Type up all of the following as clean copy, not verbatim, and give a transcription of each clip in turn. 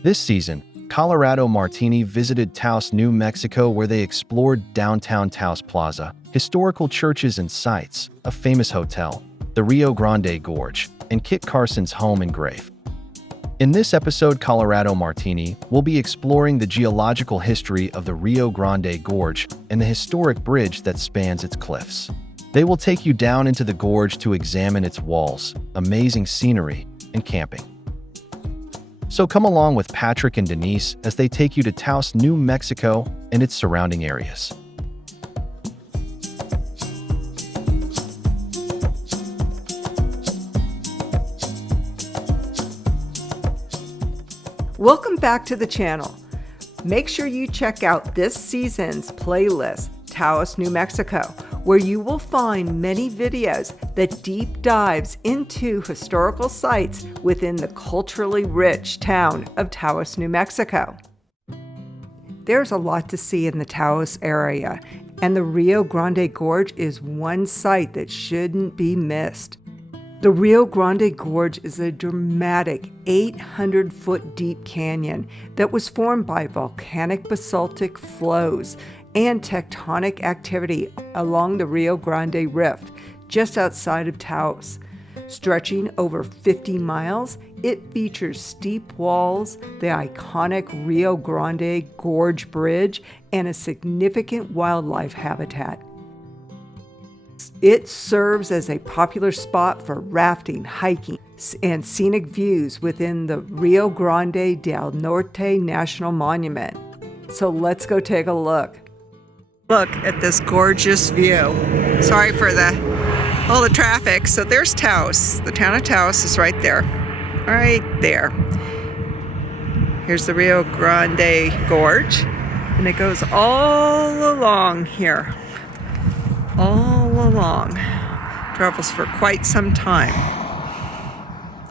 This season, Colorado Martini visited Taos, New Mexico, where they explored downtown Taos Plaza, historical churches and sites, a famous hotel, the Rio Grande Gorge, and Kit Carson's home and grave. In this episode, Colorado Martini will be exploring the geological history of the Rio Grande Gorge and the historic bridge that spans its cliffs. They will take you down into the gorge to examine its walls, amazing scenery, and camping. So come along with Patrick and Denise as they take you to Taos, New Mexico and its surrounding areas. Welcome back to the channel. Make sure you check out this season's playlist, Taos, New Mexico, where you will find many videos that deep dives into historical sites within the culturally rich town of Taos, New Mexico. There's a lot to see in the Taos area, and the Rio Grande Gorge is one site that shouldn't be missed. The Rio Grande Gorge is a dramatic 800-foot deep canyon that was formed by volcanic basaltic flows and tectonic activity along the Rio Grande Rift just outside of Taos. Stretching over 50 miles, it features steep walls, the iconic Rio Grande Gorge Bridge, and a significant wildlife habitat. It serves as a popular spot for rafting, hiking, and scenic views within the Rio Grande del Norte National Monument. So let's go take a look. Look at this gorgeous view. Sorry for all the traffic. So there's Taos. The town of Taos is right there. Right there. Here's the Rio Grande Gorge. And it goes all along here. All along. Travels for quite some time.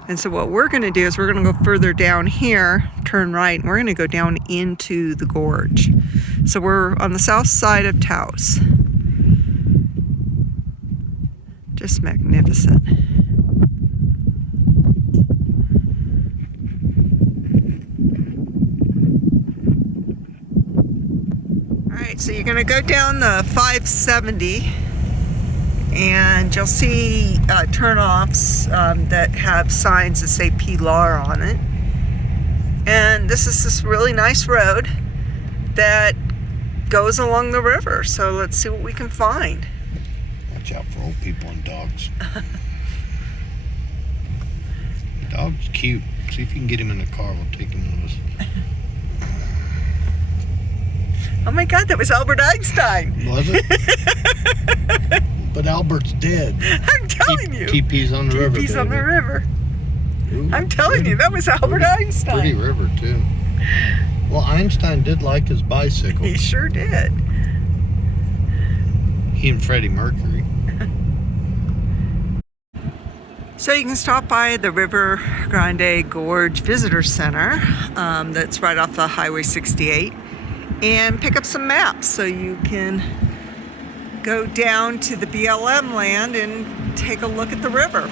And so what we're going to do is we're going to go further down here, turn right, and we're going to go down into the gorge. So we're on the south side of Taos. Just magnificent. All right, so you're going to go down the 570. And you'll see turnoffs that have signs that say Pilar on it. And this is this really nice road that goes along the river. So let's see what we can find. Watch out for old people and dogs. The dog's cute. See if you can get him in the car. We'll take him with us. Oh my God, that was Albert Einstein. Was it? But Albert's dead. I'm telling you. TP's on the river. TP's on the river. Ooh, I'm telling you, that was Albert Einstein. Pretty river, too. Well, Einstein did like his bicycle. He sure did. He and Freddie Mercury. So you can stop by the Rio Grande Gorge Visitor Center that's right off the Highway 68 and pick up some maps so you can go down to the BLM land and take a look at the river.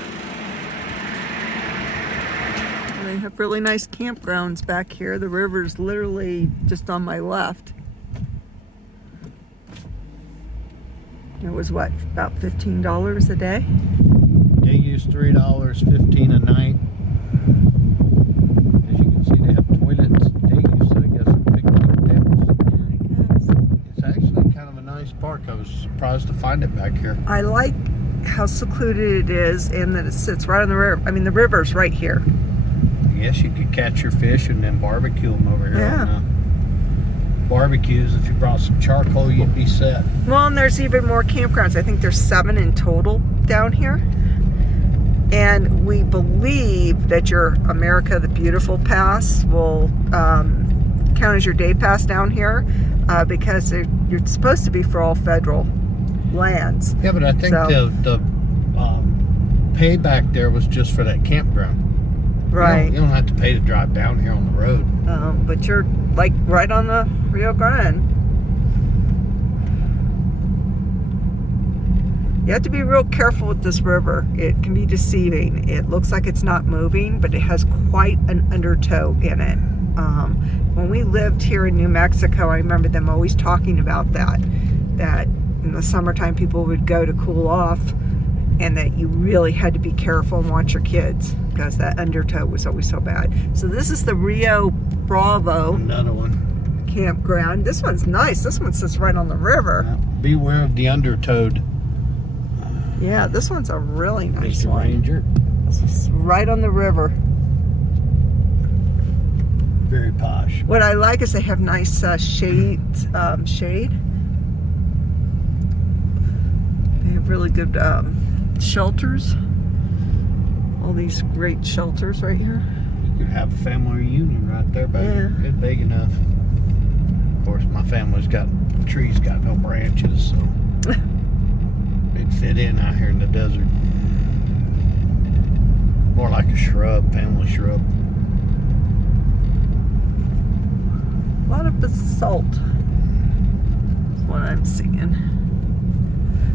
They have really nice campgrounds back here. The river's literally just on my left. It was what, about $15 a day? They use $3, $15 a night. As you can see, they have toilets. They use, I guess, picnic tables. Yeah, I guess. It's actually kind of a nice park. I was surprised to find it back here. I like how secluded it is and that it sits right on the river. I mean, the river's right here. I guess you could catch your fish and then barbecue them over here. Yeah. On barbecues, if you brought some charcoal, you'd be set. Well, and there's even more campgrounds. I think there's 7 in total down here. And we believe that your America the Beautiful pass will count as your day pass down here because you're supposed to be for all federal lands. Yeah, but I think so, the payback there was just for that campground. right. You don't have to pay to drive down here on the road. But you're like right on the Rio Grande. You have to be real careful with this river. It can be deceiving. It looks like it's not moving, but it has quite an undertow in it. When we lived here in New Mexico, I remember them always talking about that in the summertime people would go to cool off, and that you really had to be careful and watch your kids because that undertow was always so bad. So this is the Rio Bravo Another one. campground. This one's nice. This one sits right on the river. Beware of the undertowed. Yeah, this one's a really nice Mr. one. Ranger. This is right on the river. Very posh. What I like is they have nice shade. They have really good shelters. All these great shelters right here. You could have a family reunion right there, baby. Yeah. It's big enough. Of course, my family's got trees, got no branches, so it'd fit in out here in the desert. More like a shrub, family shrub. A lot of basalt is what I'm seeing.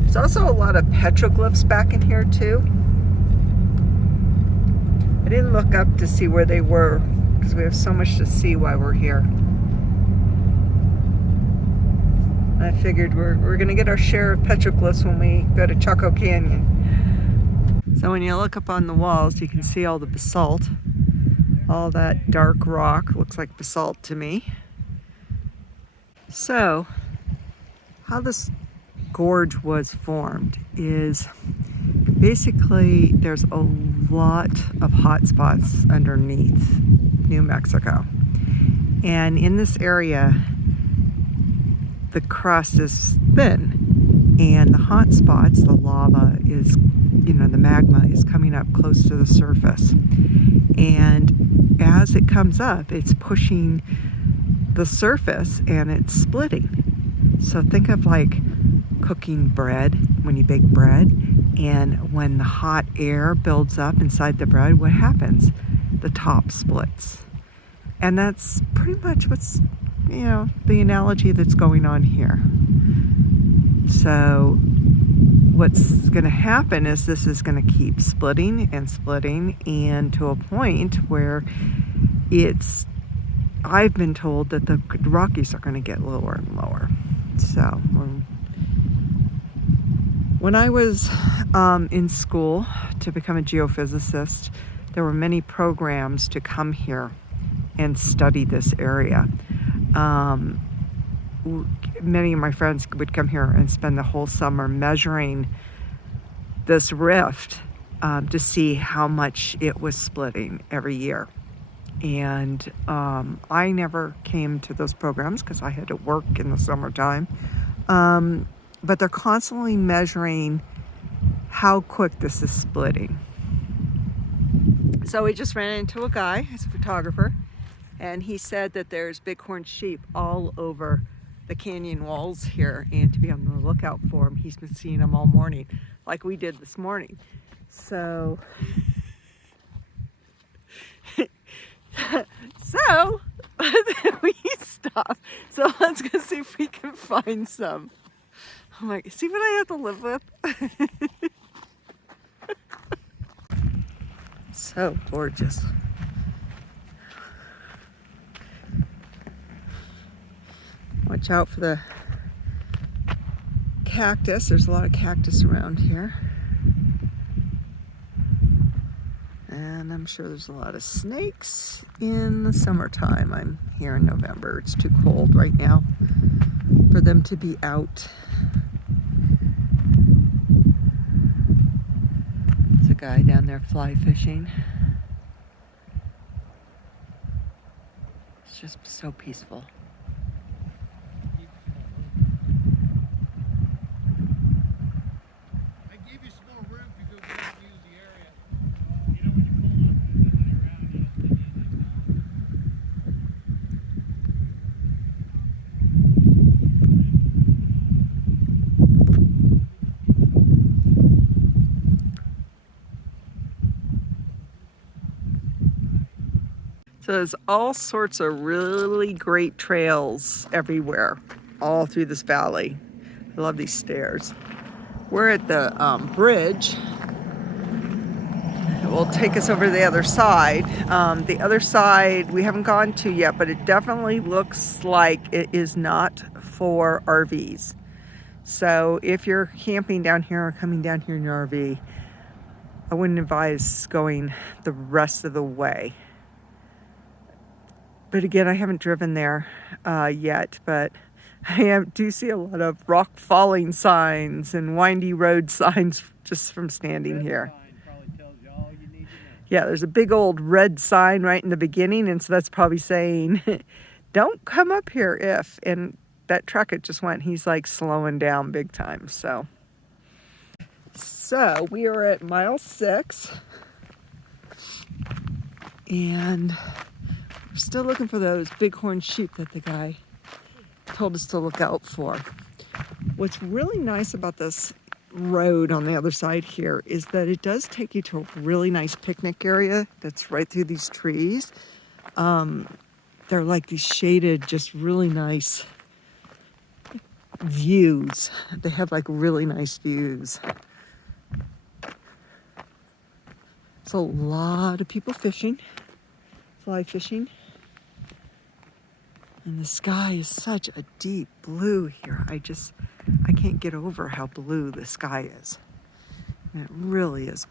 There's also a lot of petroglyphs back in here too. I didn't look up to see where they were because we have so much to see while we're here. I figured we're gonna get our share of petroglyphs when we go to Chaco Canyon. So when you look up on the walls, you can see all the basalt. All that dark rock looks like basalt to me. So, how this gorge was formed is basically there's a lot of hot spots underneath New Mexico. And in this area, the crust is thin, and the hot spots, the lava is, the magma is coming up close to the surface. And as it comes up, it's pushing the surface and it's splitting. So think of like cooking bread, when you bake bread, and when the hot air builds up inside the bread, what happens? The top splits. And that's pretty much what's, the analogy that's going on here. So what's going to happen is this is going to keep splitting and splitting, and to a point where I've been told that the Rockies are going to get lower and lower. So when I was in school to become a geophysicist, there were many programs to come here and study this area. Many of my friends would come here and spend the whole summer measuring this rift to see how much it was splitting every year. And I never came to those programs because I had to work in the summertime. But they're constantly measuring how quick this is splitting. So we just ran into a guy, he's a photographer, and he said that there's bighorn sheep all over the canyon walls here, and to be on the lookout for them. He's been seeing them all morning, like we did this morning. So we stopped. So let's go see if we can find some. I'm like, see what I have to live with? So gorgeous. Watch out for the cactus. There's a lot of cactus around here. And I'm sure there's a lot of snakes in the summertime. I'm here in November. It's too cold right now for them to be out. There's a guy down there fly fishing. It's just so peaceful. So there's all sorts of really great trails everywhere, all through this valley. I love these stairs. We're at the bridge. Well, will take us over to the other side. The other side we haven't gone to yet, but it definitely looks like it is not for RVs. So if you're camping down here or coming down here in your RV, I wouldn't advise going the rest of the way. But again, I haven't driven there yet, but I do see a lot of rock falling signs and windy road signs just from standing here. Yeah, there's a big old red sign right in the beginning, and so that's probably saying, don't come up here if, and that truck it just went, he's like slowing down big time. So we are at mile 6, and we're still looking for those bighorn sheep that the guy told us to look out for. What's really nice about this road on the other side here is that it does take you to a really nice picnic area that's right through these trees. They're like these shaded, just really nice views. They have like really nice views. So a lot of people fishing, fly fishing. And the sky is such a deep blue here. I can't get over how blue the sky is. And it really is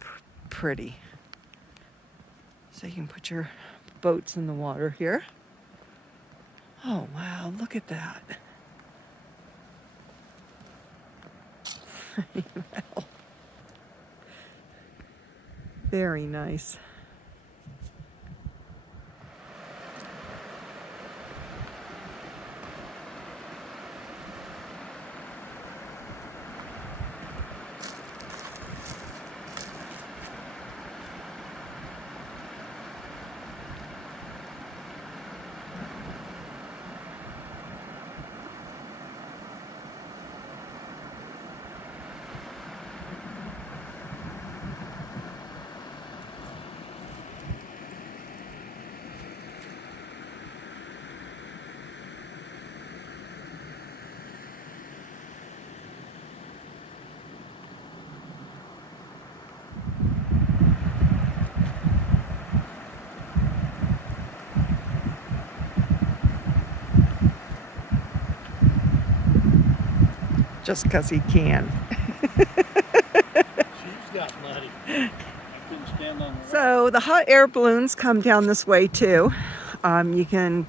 pretty. So you can put your boats in the water here. Oh wow, look at that. Wow. Very nice. Just because he can. She's got muddy. I couldn't stand on the So the hot air balloons come down this way too. You can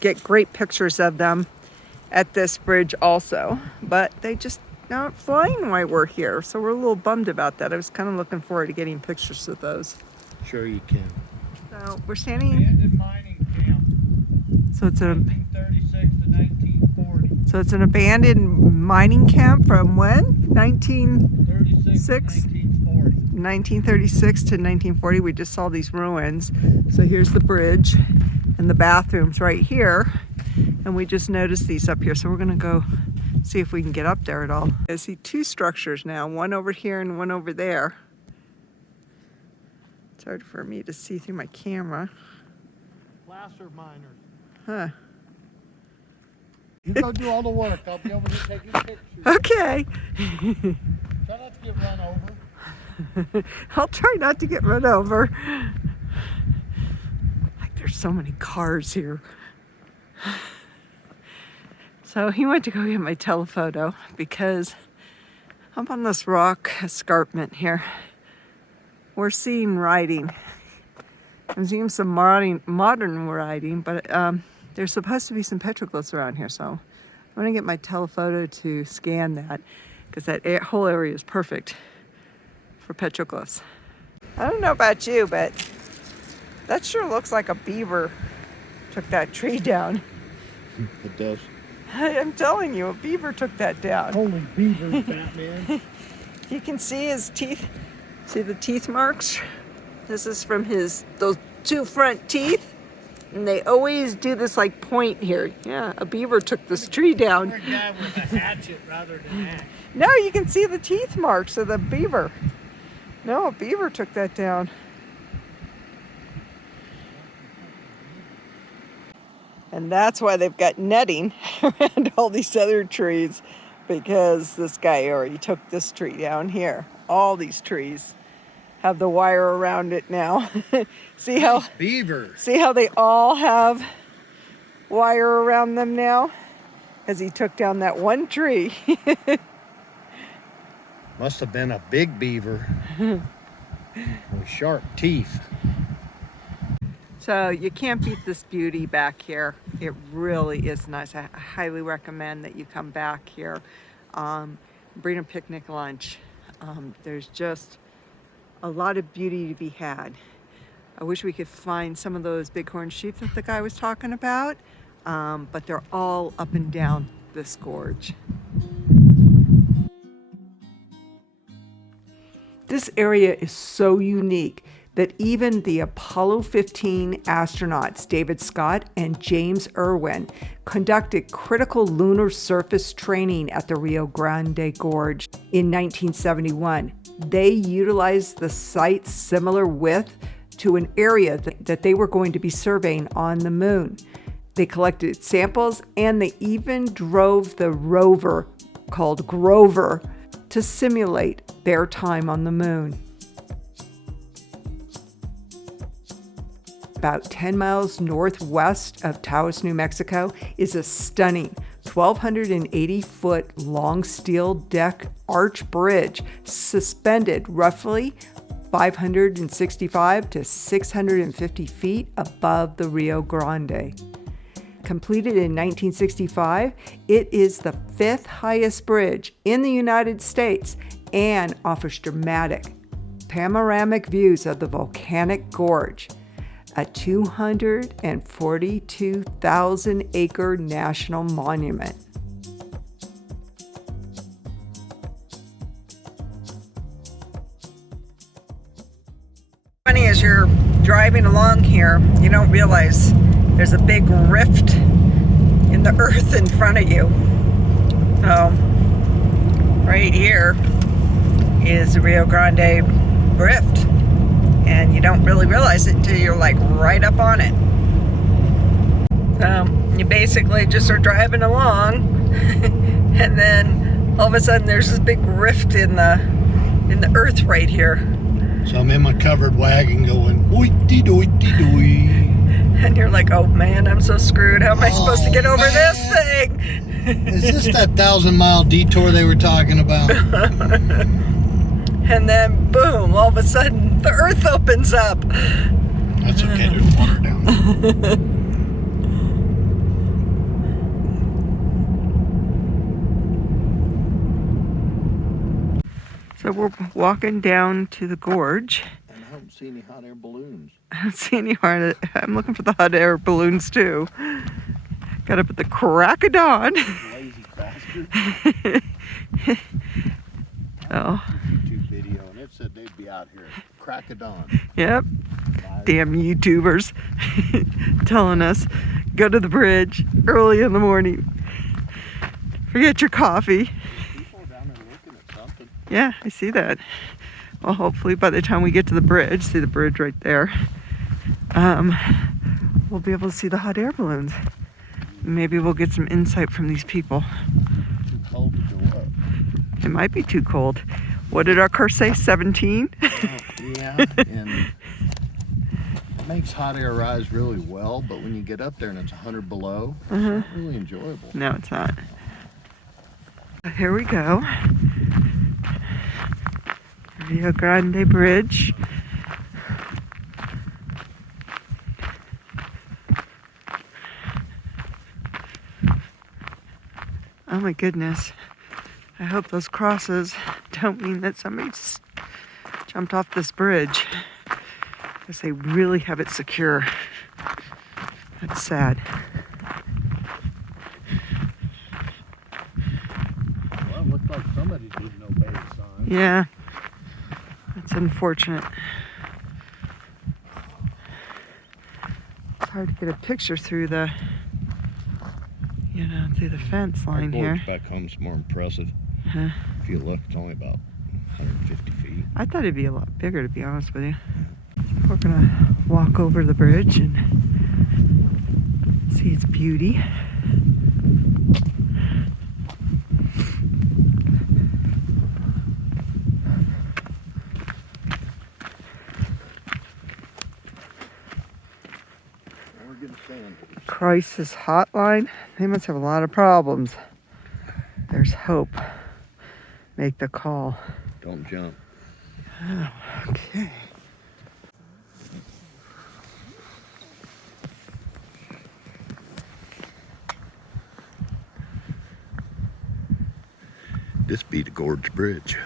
get great pictures of them at this bridge also, but they just aren't flying while we're here. So we're a little bummed about that. I was kind of looking forward to getting pictures of those. Sure you can. So we're standing. Abandoned mining camp. So it's a 1936 to 1940. So it's an abandoned mining camp from when? 1936 to 1940. 1936 to 1940. We just saw these ruins. So here's the bridge and the bathrooms right here. And we just noticed these up here. So we're gonna go see if we can get up there at all. I see 2 structures now, one over here and one over there. It's hard for me to see through my camera. Placer miners. Huh. You go do all the work. I'll be over here taking pictures. Okay. Try not to get run over. I'll try not to get run over. Like there's so many cars here. So he went to go get my telephoto because up on this rock escarpment here, we're seeing writing. I'm seeing some modern writing, but there's supposed to be some petroglyphs around here, so I'm gonna get my telephoto to scan that because that whole area is perfect for petroglyphs. I don't know about you, but that sure looks like a beaver took that tree down. It does. I'm telling you, a beaver took that down. Holy beavers, Batman. You can see his teeth. See the teeth marks? This is from those 2 front teeth. And they always do this like point here. Yeah, a beaver took this tree down. Or a guy with a hatchet rather than axe. No, you can see the teeth marks of the beaver. No, a beaver took that down. And that's why they've got netting around all these other trees, because this guy already took this tree down here. All these trees have the wire around it now. See how Beaver. see how they all have wire around them now? As he took down that one tree. Must have been a big beaver with sharp teeth. So you can't beat this beauty back here. It really is nice. I highly recommend that you come back here. Bring a picnic lunch. There's just a lot of beauty to be had. I wish we could find some of those bighorn sheep that the guy was talking about, but they're all up and down this gorge. This area is so unique that even the Apollo 15 astronauts, David Scott and James Irwin, conducted critical lunar surface training at the Rio Grande Gorge in 1971. They utilized the site's similar width to an area that they were going to be surveying on the moon. They collected samples and they even drove the rover called Grover to simulate their time on the moon. About 10 miles northwest of Taos, New Mexico, is a stunning 1,280-foot long steel deck arch bridge suspended roughly 565 to 650 feet above the Rio Grande. Completed in 1965, it is the 5th highest bridge in the United States and offers dramatic panoramic views of the volcanic gorge, a 242,000-acre national monument. Funny, as you're driving along here, you don't realize there's a big rift in the earth in front of you. So, right here is the Rio Grande rift, and you don't really realize it until you're like right up on it. You basically just are driving along, and then all of a sudden there's this big rift in the earth right here. So I'm in my covered wagon going, oity doity doy. And you're like, oh man, I'm so screwed. How am I supposed to get over this thing? Is this that 1,000-mile detour they were talking about? And then boom, all of a sudden the earth opens up. That's okay, there's water down there. So we're walking down to the gorge. And I don't see any hot air balloons. I don't see any hard. I'm looking for the hot air balloons too. Got up at the crack of dawn. Lazy bastard. Oh. YouTube video, and it said they'd be out here at crack of dawn. Yep. Damn YouTubers telling us go to the bridge early in the morning. Forget your coffee. People down there looking at something. Yeah, I see that. Well, hopefully by the time we get to the bridge, see the bridge right there, we'll be able to see the hot air balloons. Maybe we'll get some insight from these people. Too cold to go up. It might be too cold. What did our car say, 17? Yeah, and it makes hot air rise really well, but when you get up there and it's 100 below, it's not really enjoyable. No, it's not. Here we go. Rio Grande Bridge. Oh my goodness. I hope those crosses don't mean that somebody's jumped off this bridge, because they really have it secure. That's sad. Well, it looked like somebody didn't obey the sign. Yeah, that's unfortunate. It's hard to get a picture through the, through the fence line here. Back home's more impressive. Huh? If you look, it's only about 150 feet. I thought it'd be a lot bigger, to be honest with you. We're gonna walk over the bridge and see its beauty. crisis hotline. They must have a lot of problems. There's hope. Make the call. Don't jump. Oh, okay. This be the Gorge Bridge.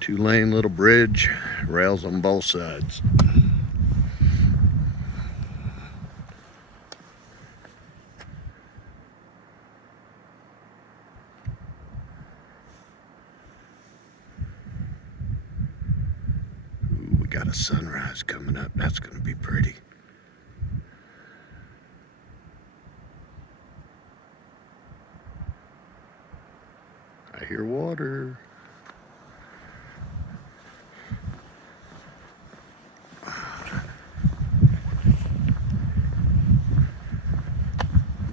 2-lane little bridge, rails on both sides. Ooh, we got a sunrise coming up. That's gonna be pretty. I hear water.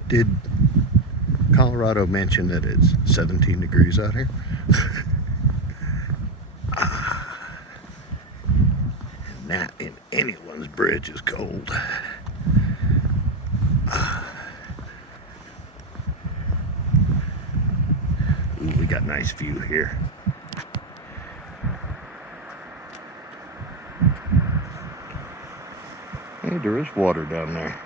Did Colorado mention that it's 17 degrees out here? And that in anyone's bridge is cold. Ooh, we got a nice view here. Hey, there is water down there.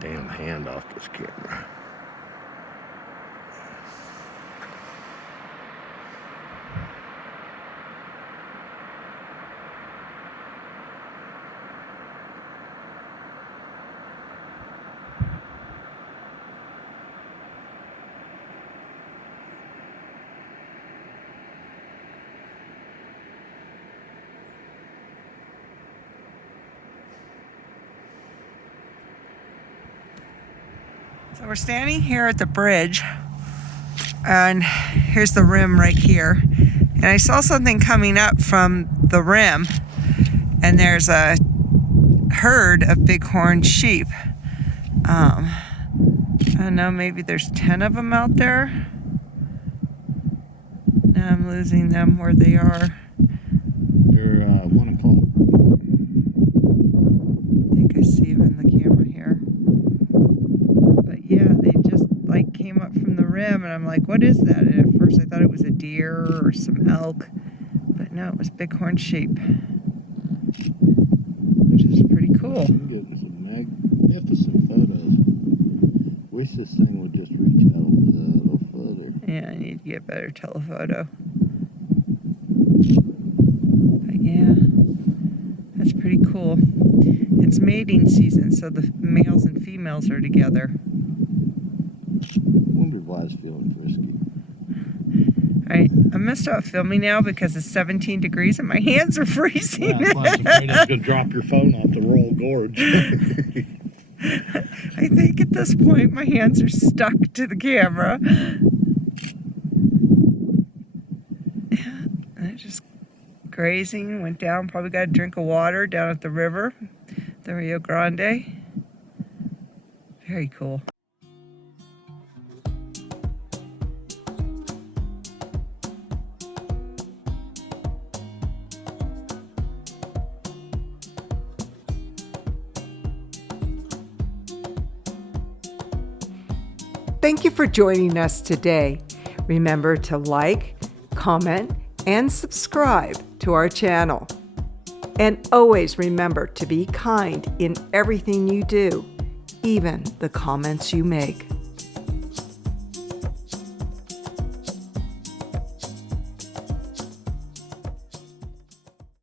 Damn hand off this camera. So we're standing here at the bridge, and here's the rim right here. And I saw something coming up from the rim, and there's a herd of bighorn sheep. I don't know, maybe there's 10 of them out there. Now I'm losing them where they are. They're 1 o'clock. I think I see them in the camera here. But yeah, they just like came up from the rim, and I'm like, what is that? And at first I thought it was a deer or some elk, but no, it was bighorn sheep, which is pretty cool. I'm getting some magnificent photos. Wish this thing would just reach out a little further. Yeah, I need to get better telephoto. But yeah, that's pretty cool. It's mating season, so the males and females are together. Wonder why it's feeling frisky. Alright, I'm gonna stop filming now because it's 17 degrees and my hands are freezing. Yeah, I was afraid I was going to drop your phone off the Royal Gorge. I think at this point my hands are stuck to the camera. Yeah, they're just grazing, went down, probably got a drink of water down at the river, the Rio Grande. Very cool. Thank you for joining us today. Remember to like, comment, and subscribe to our channel. And always remember to be kind in everything you do, even the comments you make.